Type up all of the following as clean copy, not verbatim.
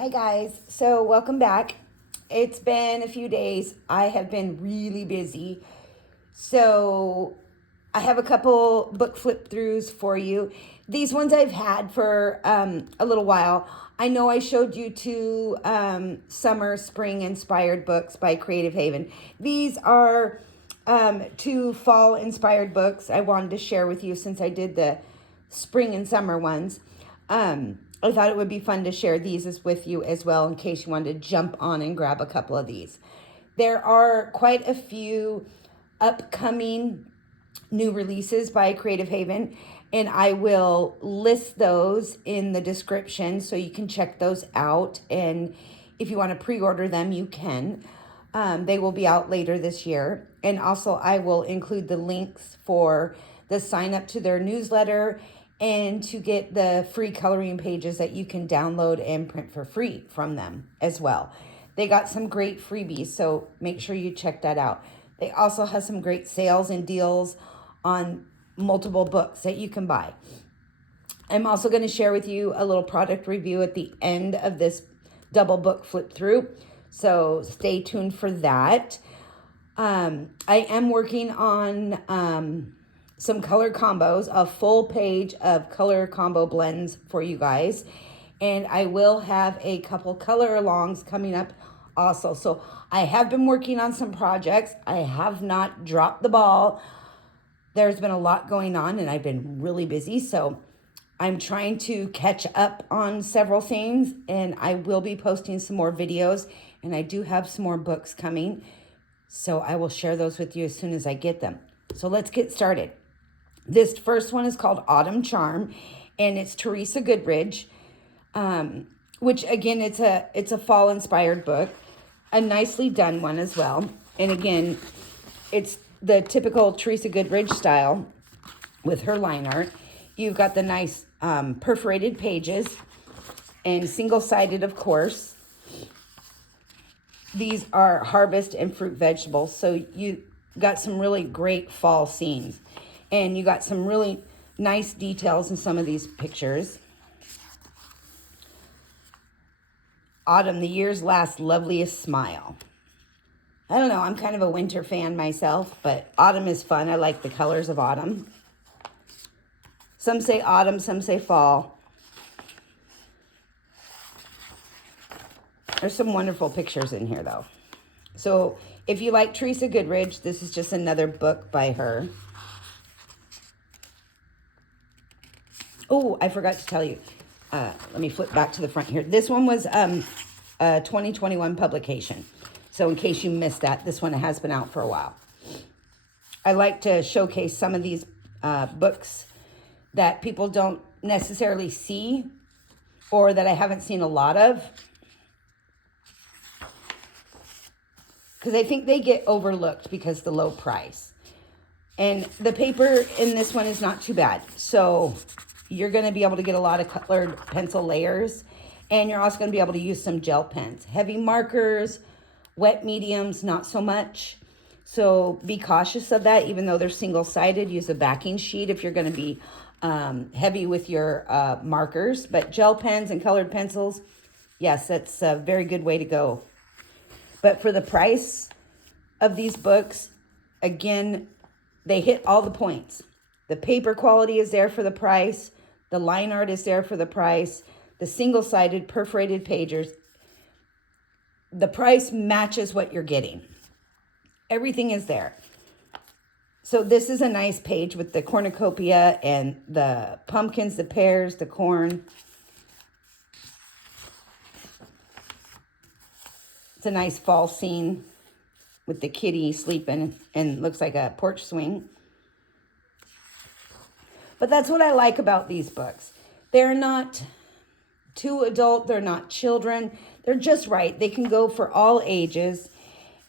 Hi guys, so welcome back. It's been a few days. I have been really busy. So I have a couple book flip throughs for you. These ones I've had for a little while. I know I showed you two summer, spring inspired books by Creative Haven. These are two fall inspired books I wanted to share with you since I did the spring and summer ones. I thought it would be fun to share these with you as well in case you wanted to jump on and grab a couple of these. There are quite a few upcoming new releases by Creative Haven, and I will list those in the description so you can check those out. And if you want to pre-order them, you can. They will be out later this year. And also I will include the links for the sign up to their newsletter and to get the free coloring pages that you can download and print for free from them as well. They got some great freebies, so make sure you check that out. They also have some great sales and deals on multiple books that you can buy. I'm also going to share with you a little product review at the end of this double book flip through, so stay tuned for that. I am working on some color combos, a full page of color combo blends for you guys. And I will have a couple color alongs coming up also. So I have been working on some projects. I have not dropped the ball. There's been a lot going on and I've been really busy. So I'm trying to catch up on several things, and I will be posting some more videos, and I do have some more books coming. So I will share those with you as soon as I get them. So let's get started. This first one is called Autumn Charm, and it's Teresa Goodridge, which again, it's a fall inspired book, a nicely done one as well. And again, it's the typical Teresa Goodridge style with her line art. You've got the nice perforated pages and single-sided, of course. These are harvest and fruit vegetables, so you got some really great fall scenes. And you got some really nice details in some of these pictures. Autumn, the year's last loveliest smile. I don't know, I'm kind of a winter fan myself, but autumn is fun. I like the colors of autumn. Some say autumn, some say fall. There's some wonderful pictures in here, though. So if you like Teresa Goodridge, this is just another book by her. Oh, I forgot to tell you. Let me flip back to the front here. This one was a 2021 publication. So in case you missed that, this one has been out for a while. I like to showcase some of these books that people don't necessarily see or that I haven't seen a lot of, because I think they get overlooked because of the low price. And the paper in this one is not too bad. So you're going to be able to get a lot of colored pencil layers, and you're also going to be able to use some gel pens. Heavy markers, wet mediums, not so much. So be cautious of that. Even though they're single-sided, use a backing sheet if you're going to be heavy with your markers. But gel pens and colored pencils, yes, that's a very good way to go. But for the price of these books, again, they hit all the points. The paper quality is there for the price. The line art is there for the price. The single-sided perforated pages. The price matches what you're getting. Everything is there. So this is a nice page with the cornucopia and the pumpkins, the pears, the corn. It's a nice fall scene with the kitty sleeping and looks like a porch swing. But that's what I like about these books. They're not too adult. They're not children. They're just right. They can go for all ages.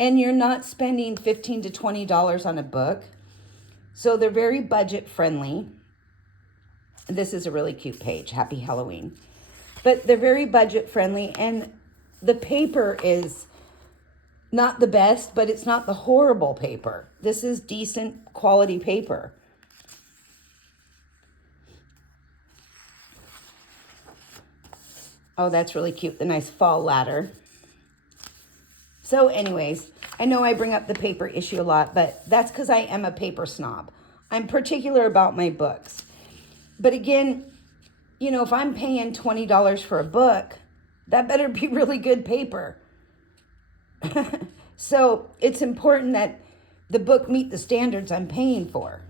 And you're not spending $15 to $20 on a book. So they're very budget friendly. This is a really cute page. Happy Halloween. But they're very budget friendly. And the paper is not the best, but it's not the horrible paper. This is decent quality paper. Oh, that's really cute. The nice fall ladder. So anyways, I know I bring up the paper issue a lot, but that's because I am a paper snob. I'm particular about my books. But again, you know, if I'm paying $20 for a book, that better be really good paper. So it's important that the book meet the standards I'm paying for.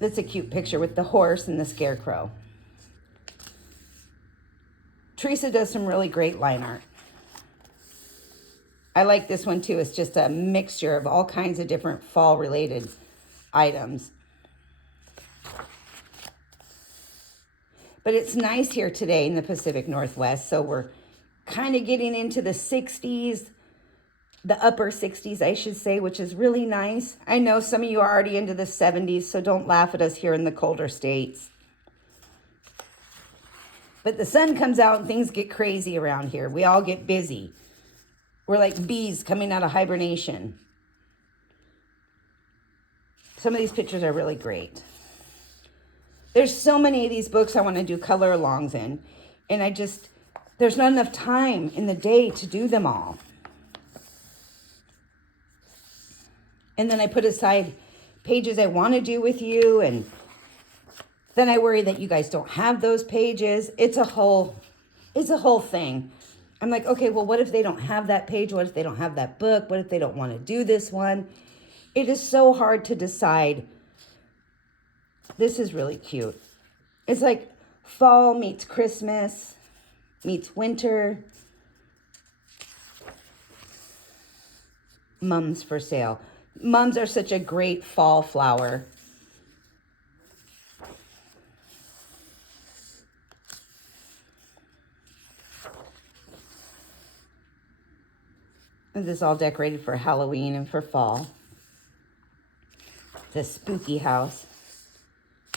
That's a cute picture with the horse and the scarecrow. Teresa does some really great line art. I like this one too. It's just a mixture of all kinds of different fall related items. But it's nice here today in the Pacific Northwest. So we're kind of getting into the 60s, the upper 60s, I should say, which is really nice. I know some of you are already into the 70s, so don't laugh at us here in the colder states. But the sun comes out and things get crazy around here. We all get busy. We're like bees coming out of hibernation. Some of these pictures are really great. There's so many of these books I want to do color alongs in. And there's not enough time in the day to do them all. And then I put aside pages I want to do with you, and then I worry that you guys don't have those pages. It's a whole thing. I'm like, okay, well, what if they don't have that page? What if they don't have that book? What if they don't want to do this one? It is so hard to decide. This is really cute. It's like fall meets Christmas meets winter. Mums for sale. Mums are such a great fall flower. And this is all decorated for Halloween and for fall. The spooky house.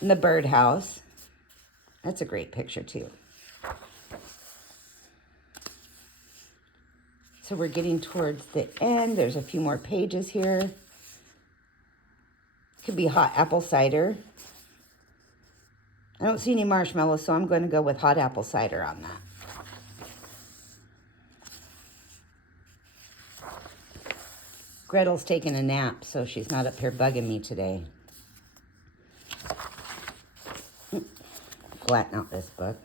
And the birdhouse. That's a great picture too. So we're getting towards the end. There's a few more pages here. Could be hot apple cider. I don't see any marshmallows, so I'm going to go with hot apple cider on that. Gretel's taking a nap, so she's not up here bugging me today. Flatten out this book.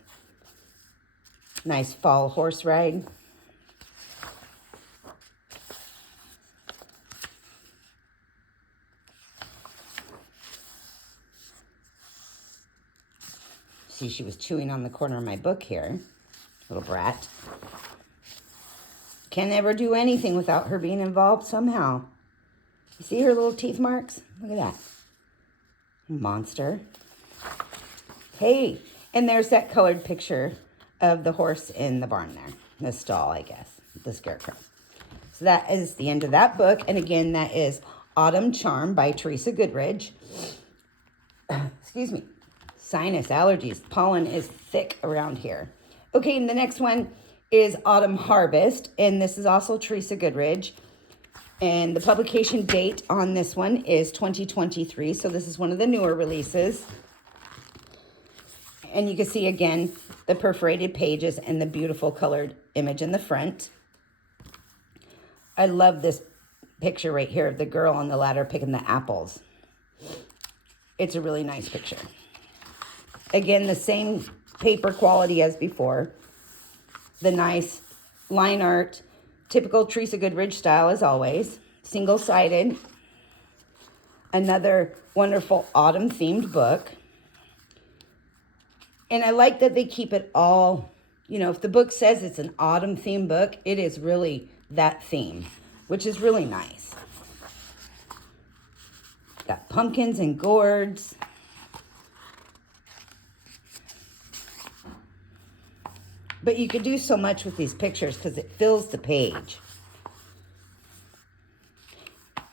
Nice fall horse ride. See, she was chewing on the corner of my book here. Little brat. Can't ever do anything without her being involved somehow. You see her little teeth marks? Look at that. Monster. Hey, and there's that colored picture of the horse in the barn there. The stall, I guess. The scarecrow. So that is the end of that book. And again, that is Autumn Charm by Teresa Goodridge. Excuse me. Sinus allergies. Pollen is thick around here. Okay, and the next one is Autumn Harvest, and this is also Teresa Goodridge. And the publication date on this one is 2023, so this is one of the newer releases. And you can see, again, the perforated pages and the beautiful colored image in the front. I love this picture right here of the girl on the ladder picking the apples. It's a really nice picture. Again, the same paper quality as before. The nice line art, typical Teresa Goodridge style as always. Single-sided. Another wonderful autumn-themed book. And I like that they keep it all, you know, if the book says it's an autumn-themed book, it is really that theme, which is really nice. Got pumpkins and gourds. But you could do so much with these pictures because it fills the page.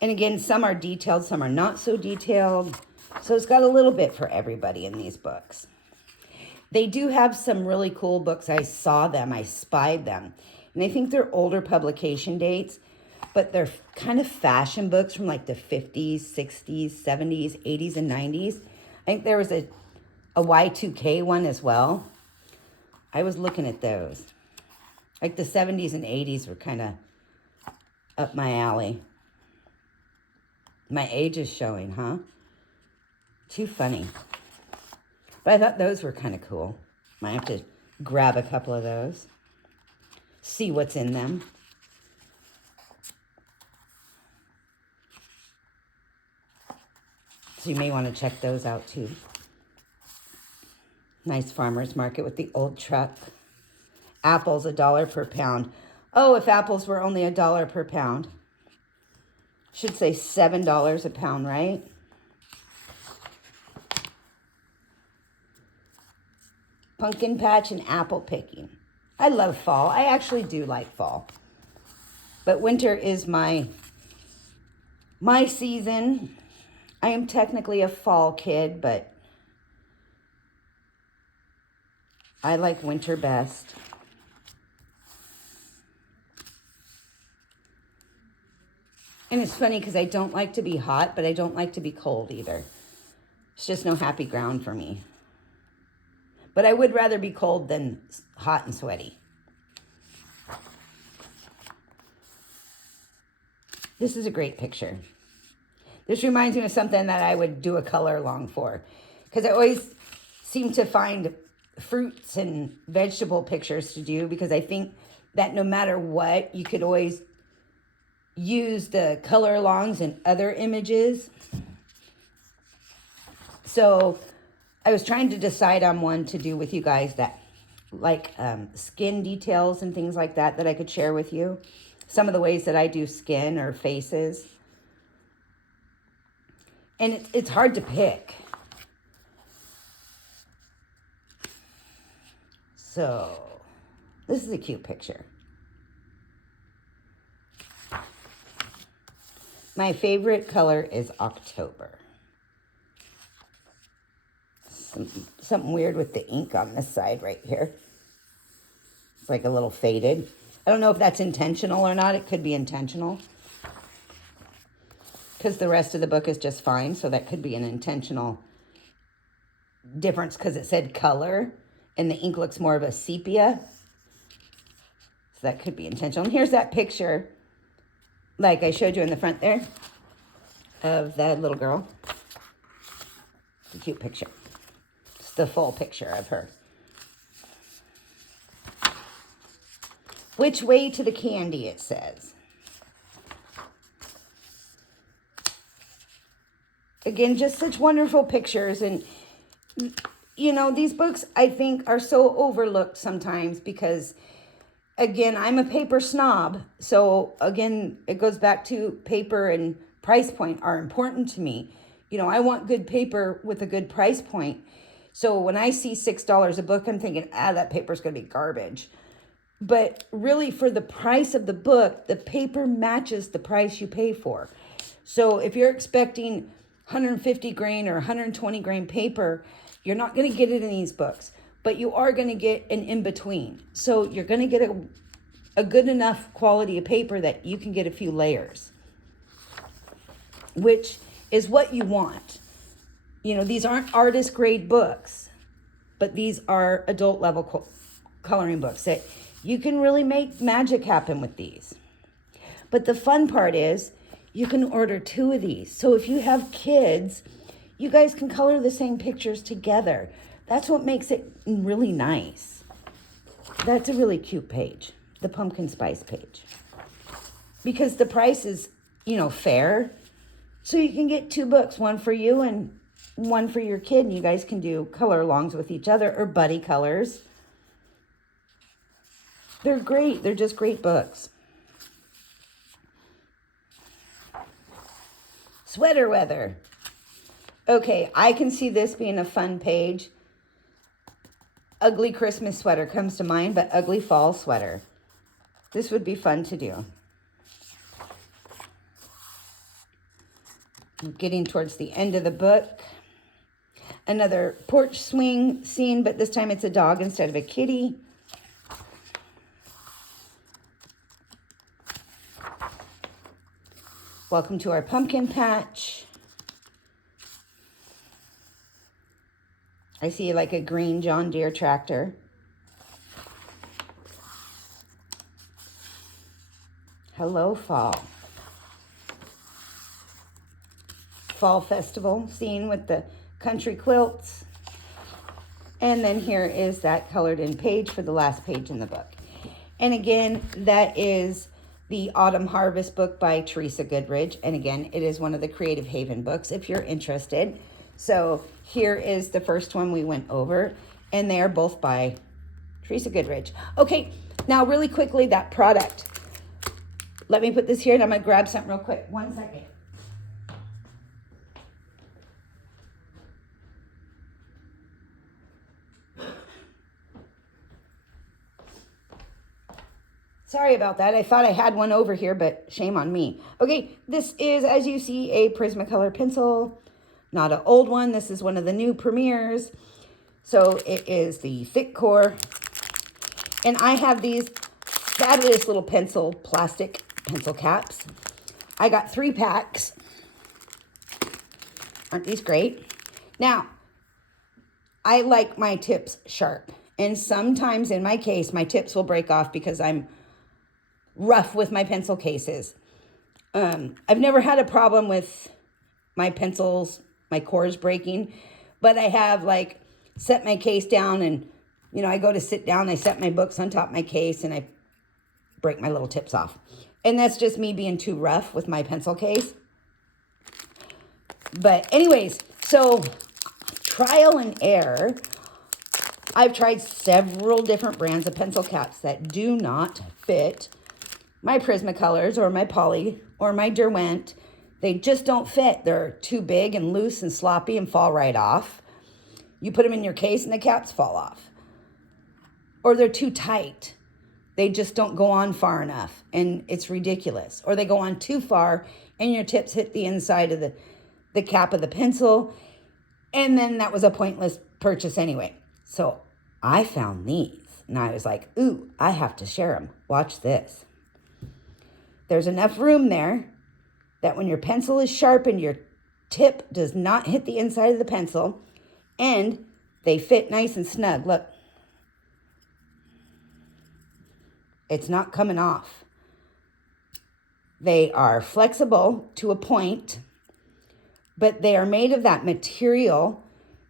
And again, some are detailed, some are not so detailed. So it's got a little bit for everybody in these books. They do have some really cool books. I saw them, I spied them. And I think they're older publication dates, but they're kind of fashion books from like the 50s, 60s, 70s, 80s, and 90s. I think there was a a Y2K one as well. I was looking at those. Like the 70s and 80s were kind of up my alley. My age is showing, huh? Too funny. But I thought those were kind of cool. Might have to grab a couple of those. See what's in them. So you may want to check those out too. Nice farmer's market with the old truck. Apples $1 per pound. Oh, if apples were only $1 per pound. Should say $7 a pound, right? Pumpkin patch and apple picking. I love fall. I actually do like fall. But winter is my season. I am technically a fall kid, but I like winter best. And it's funny because I don't like to be hot, but I don't like to be cold either. It's just no happy ground for me. But I would rather be cold than hot and sweaty. This is a great picture. This reminds me of something that I would do a color along for. Because I always seem to find fruits and vegetable pictures to do, because I think that no matter what, you could always use the color alongs in other images. So I was trying to decide on one to do with you guys that like skin details and things like that I could share with you. Some of the ways that I do skin or faces. And it's hard to pick. So this is a cute picture. My favorite color is October. Something weird with the ink on this side right here. It's like a little faded. I don't know if that's intentional or not. It could be intentional. Because the rest of the book is just fine. So that could be an intentional difference because it said color. And the ink looks more of a sepia. So that could be intentional. And here's that picture, like I showed you in the front there, of that little girl. It's a cute picture. It's the full picture of her. Which way to the candy, it says. Again, just such wonderful pictures. And, you know, these books, I think, are so overlooked sometimes because, again, I'm a paper snob. So, again, it goes back to paper and price point are important to me. You know, I want good paper with a good price point. So when I see $6 a book, I'm thinking, that paper's going to be garbage. But really, for the price of the book, the paper matches the price you pay for. So if you're expecting 150 grain or 120 grain paper, you're not going to get it in these books. But you are going to get an in-between. So you're going to get a good enough quality of paper that you can get a few layers, which is what you want. You know, these aren't artist grade books, but these are adult level coloring books that you can really make magic happen with these. But the fun part is you can order 2 of these. So if you have kids, you guys can color the same pictures together. That's what makes it really nice. That's a really cute page, the pumpkin spice page. Because the price is, you know, fair. So you can get 2 books, one for you and one for your kid. And you guys can do color alongs with each other or buddy colors. They're great. They're just great books. Sweater weather. Okay, I can see this being a fun page. Ugly Christmas sweater comes to mind, but ugly fall sweater. This would be fun to do. Getting towards the end of the book. Another porch swing scene, but this time it's a dog instead of a kitty. Welcome to our pumpkin patch. I see like a green John Deere tractor. Hello, fall. Fall festival scene with the country quilts. And then here is that colored in page for the last page in the book. And again, that is the Autumn Harvest book by Teresa Goodridge. And again, it is one of the Creative Haven books if you're interested. So here is the first one we went over, and they are both by Teresa Goodridge. Okay, now really quickly, that product. Let me put this here, and I'm going to grab something real quick. 1 second. Sorry about that. I thought I had one over here, but shame on me. Okay, this is, as you see, a Prismacolor pencil. Not an old one. This is one of the new premieres. So it is the thick core. And I have these fabulous little plastic pencil caps. I got 3 packs. Aren't these great? Now, I like my tips sharp. And sometimes in my case, my tips will break off because I'm rough with my pencil cases. I've never had a problem with my pencils, my cores breaking, but I have like set my case down and, you know, I go to sit down, I set my books on top of my case and I break my little tips off. And that's just me being too rough with my pencil case. But anyways, so trial and error. I've tried several different brands of pencil caps that do not fit my Prismacolors or my Poly or my Derwent. They just don't fit. They're too big and loose and sloppy and fall right off. You put them in your case and the caps fall off. Or they're too tight. They just don't go on far enough and it's ridiculous. Or they go on too far and your tips hit the inside of the cap of the pencil. And then that was a pointless purchase anyway. So I found these and I was like, ooh, I have to share them. Watch this. There's enough room there that when your pencil is sharpened, your tip does not hit the inside of the pencil, and they fit nice and snug. Look, it's not coming off. They are flexible to a point, but they are made of that material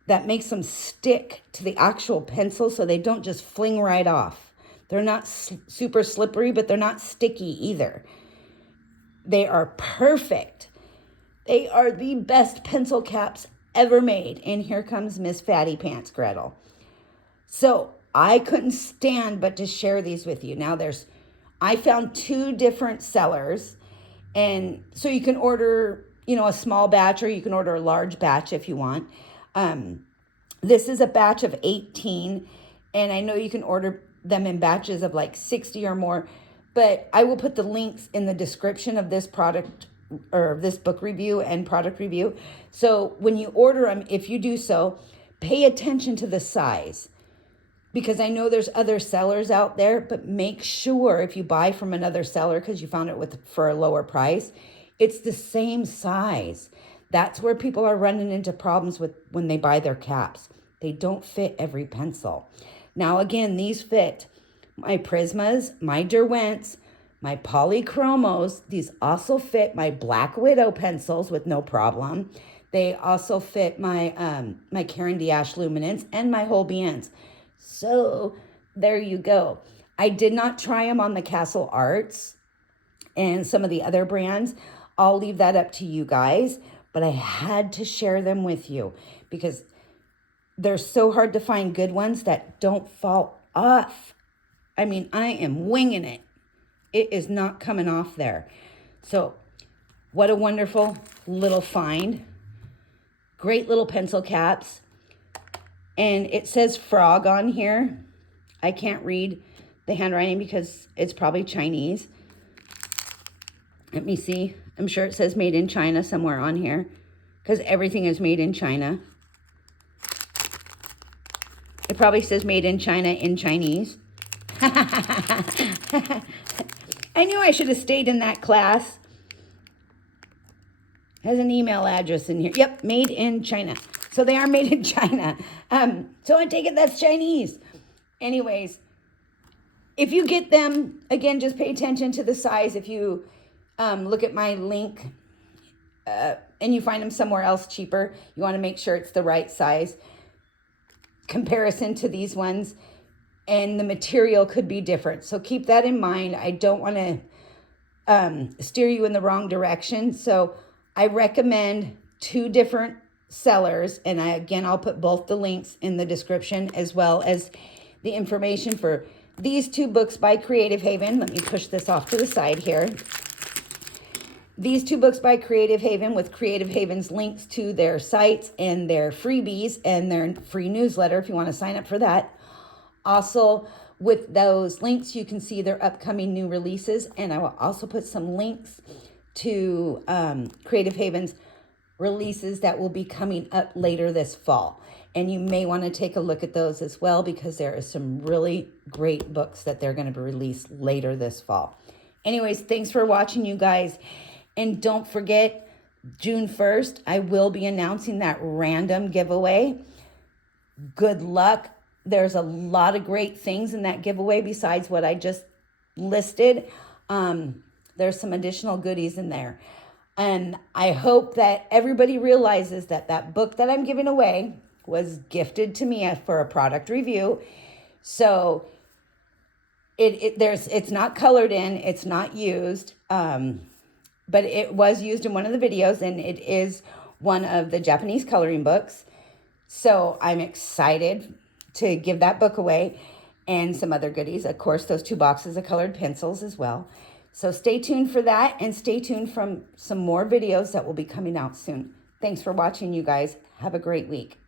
that makes them stick to the actual pencil so they don't just fling right off. They're not super slippery, but they're not sticky either. They are perfect. They are the best pencil caps ever made. And here comes Miss Fatty Pants Gretel. So I couldn't stand but to share these with you. Now I found 2 different sellers. And so you can order, you know, a small batch or you can order a large batch if you want. This is a batch of 18. And I know you can order them in batches of like 60 or more. But I will put the links in the description of this product or this book review and product review. So when you order them, if you do so, pay attention to the size. Because I know there's other sellers out there, but make sure if you buy from another seller because you found it for a lower price, it's the same size. That's where people are running into problems with when they buy their caps. They don't fit every pencil. Now again, these fit my Prismas, my Derwents, my Polychromos. These also fit my Black Widow pencils with no problem. They also fit my my Caran d'Ache Luminance and my Holbeins. So there you go. I did not try them on the Castle Arts and some of the other brands. I'll leave that up to you guys, but I had to share them with you because they're so hard to find good ones that don't fall off. I mean, I am winging it. It is not coming off there. So what a wonderful little find. Great little pencil caps. And it says frog on here. I can't read the handwriting because it's probably Chinese. Let me see. I'm sure it says made in China somewhere on here because everything is made in China. It probably says made in China in Chinese. I knew I should have stayed in that class. Has an email address in here. Yep, made in China. So they are made in China. So I take it that's Chinese. Anyways, if you get them, again, just pay attention to the size. If you look at my link and you find them somewhere else cheaper, you want to make sure it's the right size. Comparison to these ones, and the material could be different. So keep that in mind. I don't want to steer you in the wrong direction. So I recommend 2 different sellers. And I'll put both the links in the description as well as the information for these 2 books by Creative Haven. Let me push this off to the side here. These 2 books by Creative Haven with Creative Haven's links to their sites and their freebies and their free newsletter if you want to sign up for that. Also, with those links, you can see their upcoming new releases. And I will also put some links to Creative Haven's releases that will be coming up later this fall. And you may want to take a look at those as well, because there are some really great books that they're going to be released later this fall. Anyways, thanks for watching, you guys. And don't forget, June 1st, I will be announcing that random giveaway. Good luck. There's a lot of great things in that giveaway besides what I just listed. There's some additional goodies in there. And I hope that everybody realizes that that book that I'm giving away was gifted to me for a product review. So it's not colored in, it's not used. But it was used in one of the videos, and it is one of the Japanese coloring books. So I'm excited to give that book away and some other goodies. Of course, those 2 boxes of colored pencils as well. So stay tuned for that, and stay tuned from some more videos that will be coming out soon. Thanks for watching, you guys. Have a great week.